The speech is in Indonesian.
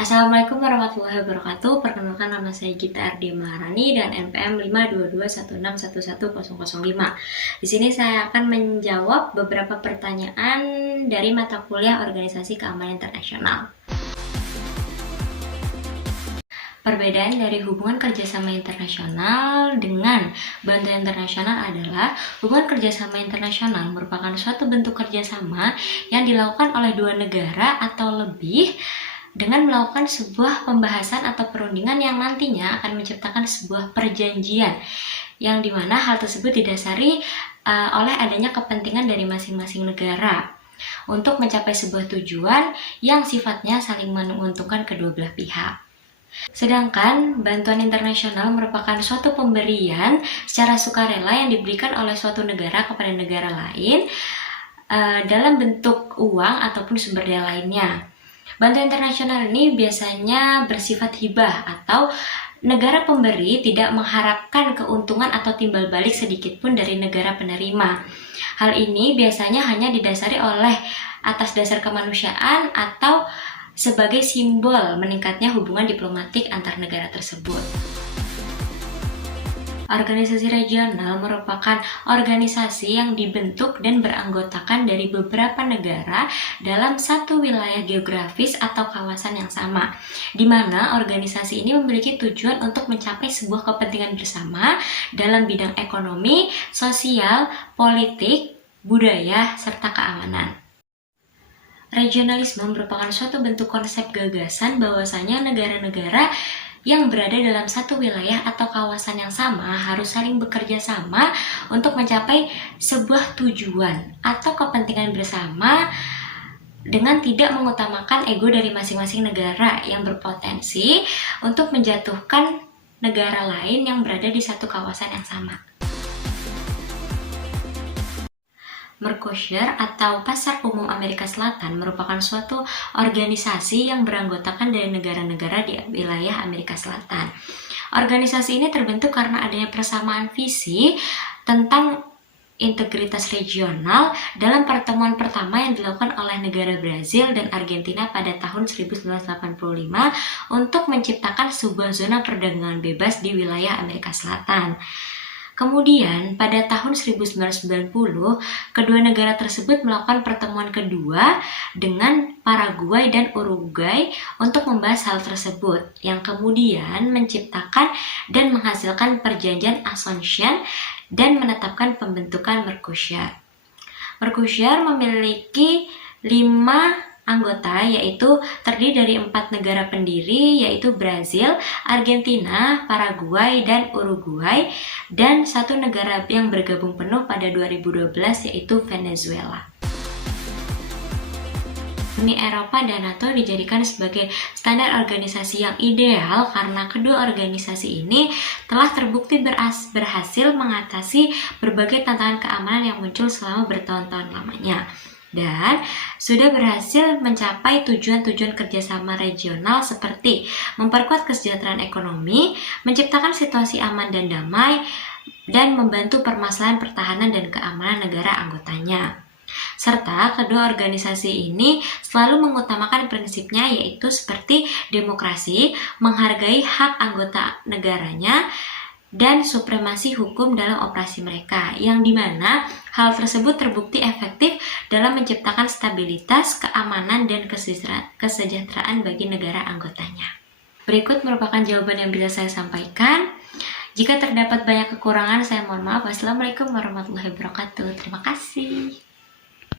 Assalamualaikum warahmatullahi wabarakatuh. Perkenalkan, nama saya Gita Ardia Maharani dan NPM 52216110005. Di sini saya akan menjawab beberapa pertanyaan dari mata kuliah Organisasi Keamanan Internasional. Perbedaan dari hubungan kerjasama internasional dengan bantuan internasional adalah hubungan kerjasama internasional merupakan suatu bentuk kerjasama yang dilakukan oleh dua negara atau lebih dengan melakukan sebuah pembahasan atau perundingan yang nantinya akan menciptakan sebuah perjanjian yang dimana hal tersebut didasari oleh adanya kepentingan dari masing-masing negara untuk mencapai sebuah tujuan yang sifatnya saling menguntungkan kedua belah pihak. Sedangkan bantuan internasional merupakan suatu pemberian secara sukarela yang diberikan oleh suatu negara kepada negara lain dalam bentuk uang ataupun sumber daya lainnya. Bantuan internasional ini biasanya bersifat hibah atau negara pemberi tidak mengharapkan keuntungan atau timbal balik sedikit pun dari negara penerima. Hal ini biasanya hanya didasari oleh atas dasar kemanusiaan atau sebagai simbol meningkatnya hubungan diplomatik antar negara tersebut. Organisasi regional merupakan organisasi yang dibentuk dan beranggotakan dari beberapa negara dalam satu wilayah geografis atau kawasan yang sama, di mana organisasi ini memiliki tujuan untuk mencapai sebuah kepentingan bersama dalam bidang ekonomi, sosial, politik, budaya, serta keamanan. Regionalisme merupakan suatu bentuk konsep gagasan bahwasanya negara-negara yang berada dalam satu wilayah atau kawasan yang sama harus saling bekerja sama untuk mencapai sebuah tujuan atau kepentingan bersama dengan tidak mengutamakan ego dari masing-masing negara yang berpotensi untuk menjatuhkan negara lain yang berada di satu kawasan yang sama. Mercosur atau Pasar Umum Amerika Selatan merupakan suatu organisasi yang beranggotakan dari negara-negara di wilayah Amerika Selatan. Organisasi ini terbentuk karena adanya persamaan visi tentang integritas regional dalam pertemuan pertama yang dilakukan oleh negara Brazil dan Argentina pada tahun 1985 untuk menciptakan sebuah zona perdagangan bebas di wilayah Amerika Selatan. Kemudian, pada tahun 1990, kedua negara tersebut melakukan pertemuan kedua dengan Paraguay dan Uruguay untuk membahas hal tersebut, yang kemudian menciptakan dan menghasilkan perjanjian Asuncion dan menetapkan pembentukan Mercosur. Mercosur memiliki 5 anggota, yaitu terdiri dari 4 negara pendiri, yaitu Brazil, Argentina, Paraguay, dan Uruguay, dan 1 negara yang bergabung penuh pada 2012, yaitu Venezuela. Uni Eropa dan NATO dijadikan sebagai standar organisasi yang ideal karena kedua organisasi ini telah terbukti berhasil mengatasi berbagai tantangan keamanan yang muncul selama bertahun-tahun lamanya, dan sudah berhasil mencapai tujuan-tujuan kerjasama regional seperti memperkuat kesejahteraan ekonomi, menciptakan situasi aman dan damai, dan membantu permasalahan pertahanan dan keamanan negara anggotanya. Serta kedua organisasi ini selalu mengutamakan prinsipnya, yaitu seperti demokrasi, menghargai hak anggota negaranya, dan supremasi hukum dalam operasi mereka, yang dimana hal tersebut terbukti efektif dalam menciptakan stabilitas, keamanan, dan kesejahteraan bagi negara anggotanya. Berikut merupakan jawaban yang bisa saya sampaikan. Jika terdapat banyak kekurangan, saya mohon maaf. Wassalamualaikum warahmatullahi wabarakatuh. Terima kasih.